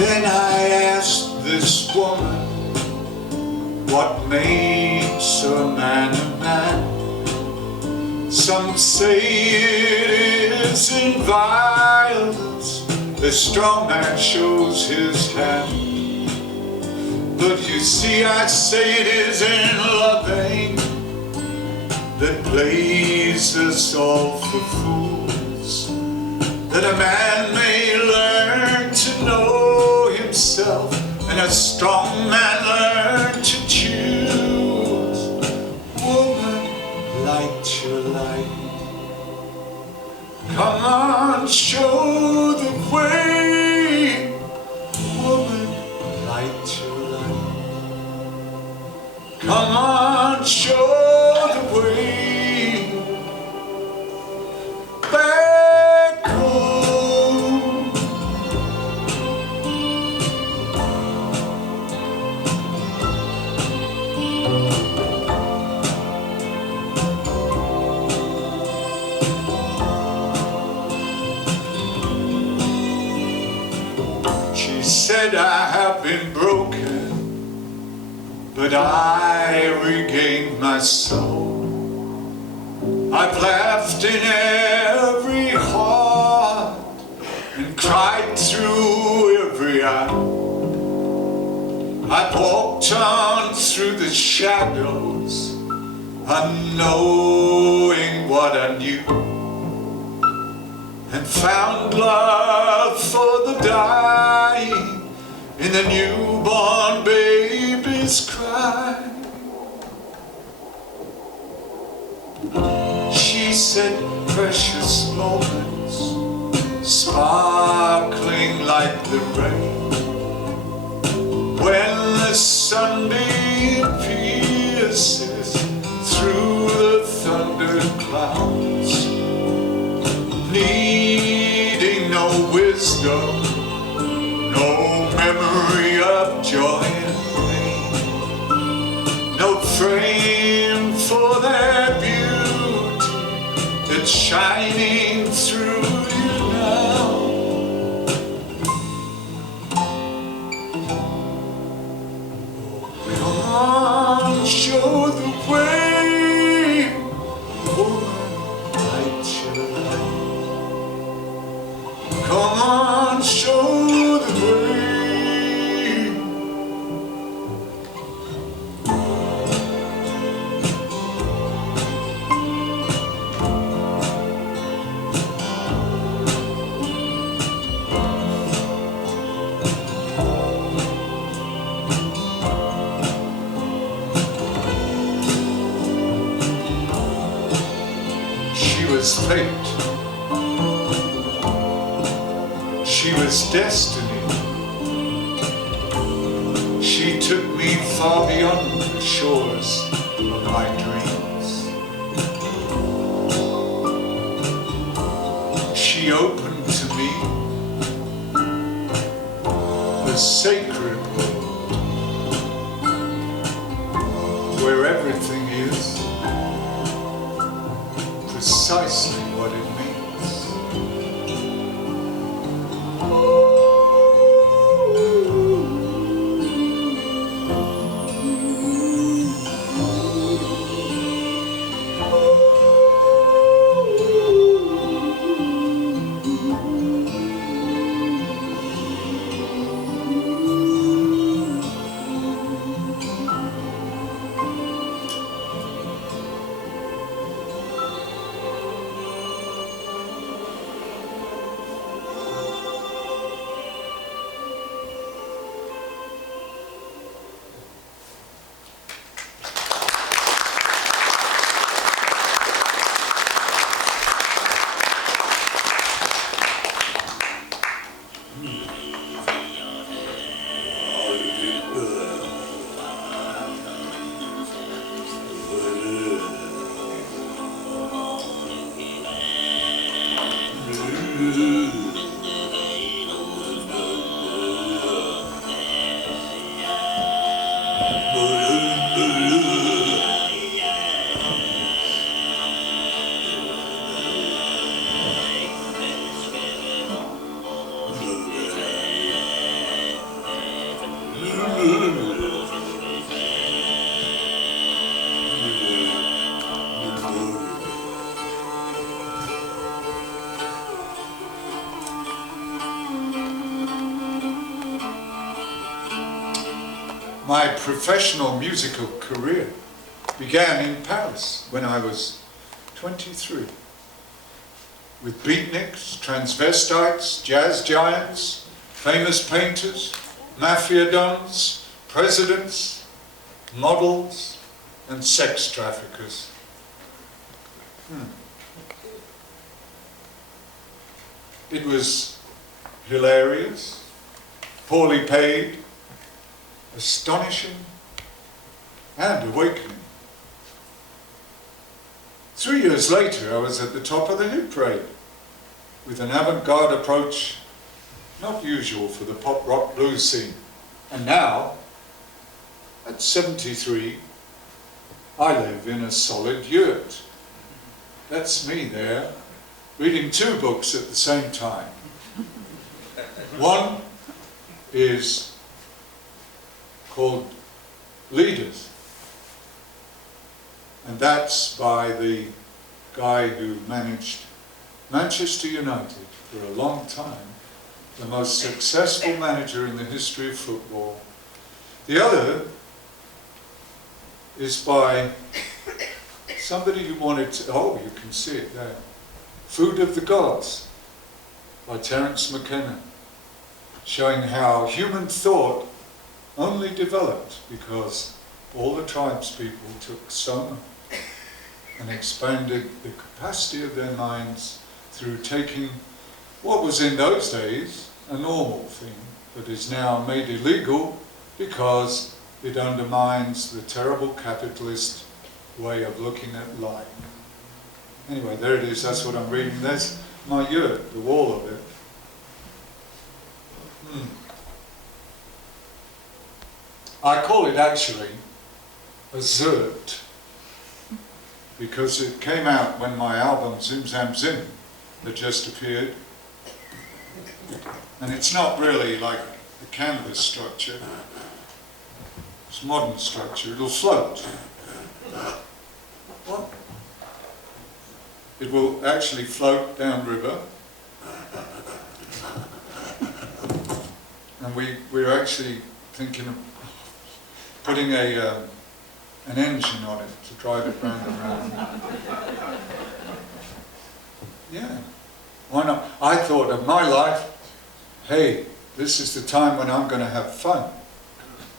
Then I asked this woman, what makes a man a man? Some say it is in violence, the strong man shows his hand. But you see, I say it is in loving, that plays us all for fools, that a man may learn to know himself, and a strong man learn to choose. Woman, light your light. Come on, show the way. Woman, light your light. Come on, show the way. Back home. She said, I have been broken, but I regained my soul. I've laughed in every heart and cried through every eye. I've walked on through the shadows, unknowing what I knew, and found love for the dying in the newborn baby's cry. She said, precious moments, sparkling like the rain, when the sunbeam pierces through the thunder clouds, needing no wisdom, no memory of joy and pain, no frame for their beauty that's shining through you now. Come on, show the way. Woman, light your light. Come on, show the way. She was fate, she was destiny. She took me far beyond the shores of my dreams. She opened to me the sacred world, where everything is precisely what it means. My professional musical career began in Paris when I was 23, with beatniks, transvestites, jazz giants, famous painters, mafia dons, presidents, models, and sex traffickers. It was hilarious, poorly paid, astonishing, and awakening. 3 years later, I was at the top of the hit parade with an avant-garde approach not usual for the pop rock blues scene. And now, at 73, I live in a solid yurt. That's me there, reading 2 books at the same time. One is called Leaders, and that's by the guy who managed Manchester United for a long time, the most successful manager in the history of football. The other is by somebody who wanted to, oh, you can see it there, Food of the Gods by Terence McKenna, showing how human thought only developed because all the tribespeople took soma and expanded the capacity of their minds through taking what was in those days a normal thing, but is now made illegal because it undermines the terrible capitalist way of looking at life. Anyway, there it is, that's what I'm reading. There's my yurt, the wall of it. I call it actually a zert because it came out when my album Zim Zam Zim had just appeared, and it's not really like the canvas structure, it's modern structure. It'll float. What? It will actually float downriver, and we're actually thinking of putting an engine on it to drive it round and round. Yeah, why not? I thought of my life, hey, this is the time when I'm going to have fun.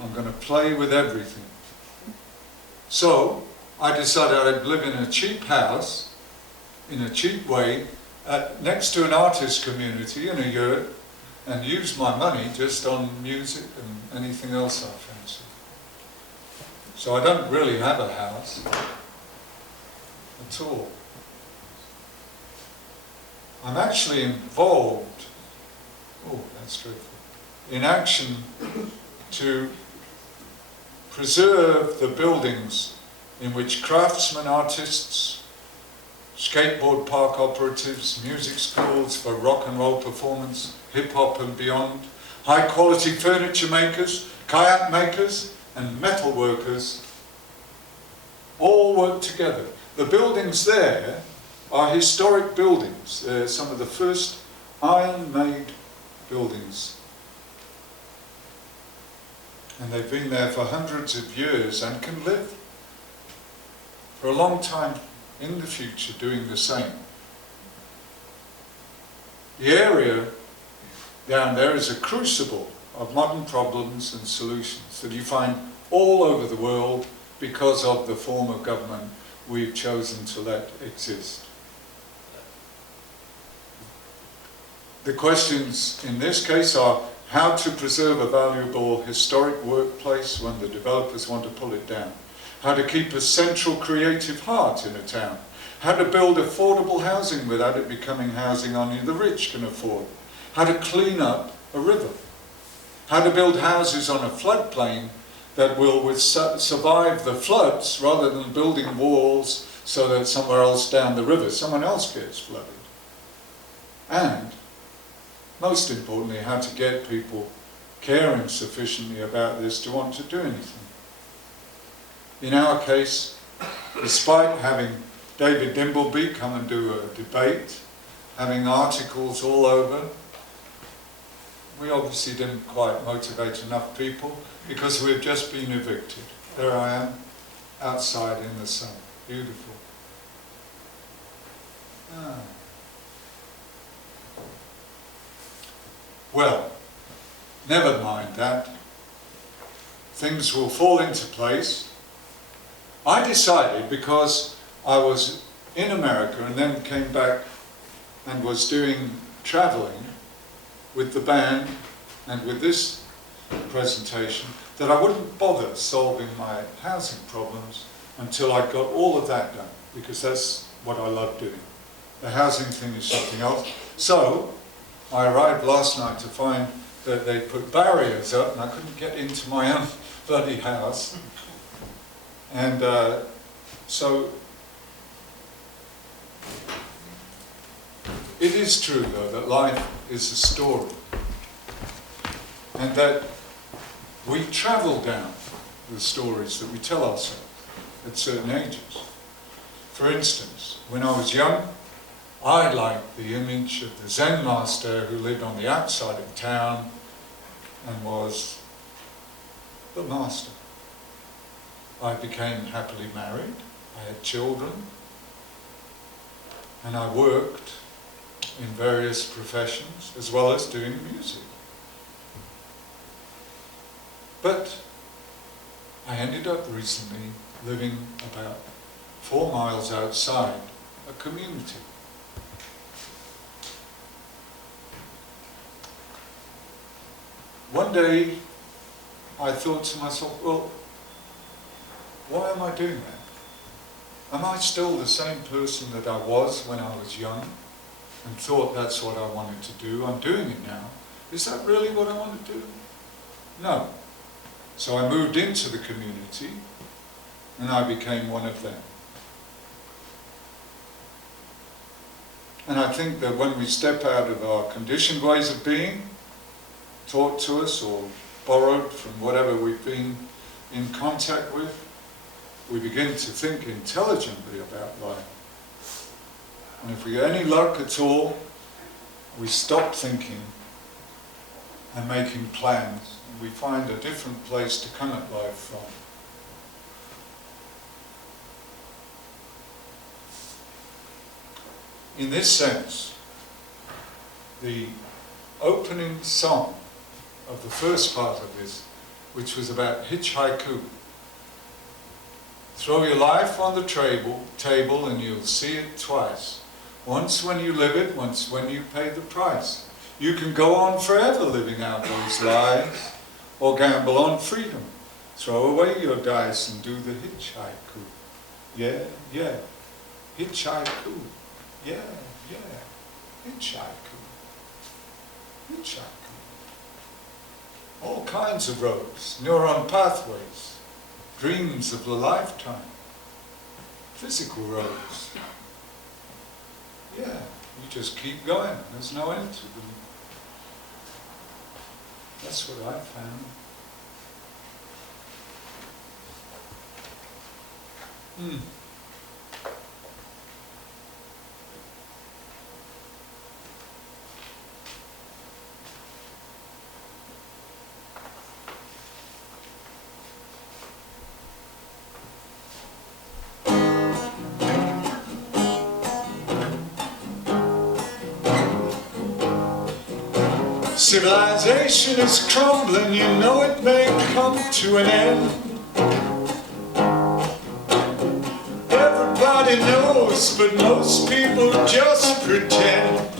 I'm going to play with everything. So I decided I'd live in a cheap house, in a cheap way, next to an artist community in a yurt, and use my money just on music and anything else I fancy. So I don't really have a house at all. I'm actually involved, oh, that's straightforward, in action to preserve the buildings in which craftsmen, artists, skateboard park operatives, music schools for rock and roll performance, hip-hop and beyond, high-quality furniture makers, kayak makers, and metal workers all work together. The buildings there are historic buildings. They're some of the first iron-made buildings. And they've been there for hundreds of years and can live for a long time in the future doing the same. The area down there is a crucible of modern problems and solutions that you find all over the world because of the form of government we've chosen to let exist. The questions in this case are how to preserve a valuable historic workplace when the developers want to pull it down, how to keep a central creative heart in a town, how to build affordable housing without it becoming housing only the rich can afford, how to clean up a river, how to build houses on a floodplain that will survive the floods rather than building walls so that somewhere else down the river someone else gets flooded. And most importantly, how to get people caring sufficiently about this to want to do anything. In our case, despite having David Dimbleby come and do a debate, having articles all over, we obviously didn't quite motivate enough people because we've just been evicted. There I am, outside in the sun. Beautiful. Ah. Well, never mind that. Things will fall into place. I decided, because I was in America and then came back and was doing travelling with the band and with this presentation, that I wouldn't bother solving my housing problems until I got all of that done, because that's what I love doing. The housing thing is something else. So I arrived last night to find that they put barriers up and I couldn't get into my own bloody house. And so it is true, though, that life is a story, and that we travel down the stories that we tell ourselves at certain ages. For instance, when I was young, I liked the image of the Zen master who lived on the outside of town and was the master. I became happily married, I had children, and I worked in various professions as well as doing music. But I ended up recently living about 4 miles outside a community. One day I thought to myself, well, why am I doing that? Am I still the same person that I was when I was young and thought that's what I wanted to do? I'm doing it now. Is that really what I want to do? No. So I moved into the community and I became one of them. And I think that when we step out of our conditioned ways of being, taught to us or borrowed from whatever we've been in contact with, we begin to think intelligently about life. And if we get any luck at all, we stop thinking and making plans, and we find a different place to come at life from. In this sense, the opening song of the first part of this, which was about hitchhaiku. Throw your life on the table and you'll see it twice. Once when you live it, once when you pay the price. You can go on forever living out those lies, or gamble on freedom. Throw away your dice and do the hitchhaiku. Yeah, yeah, hitchhaiku. Yeah, yeah, hitchhaiku. Hitchhaiku. All kinds of roads, neuron pathways, dreams of a lifetime, physical roads. Yeah, you just keep going. There's no end to them. That's what I found. Civilization is crumbling, you know it may come to an end. Everybody knows, but most people just pretend.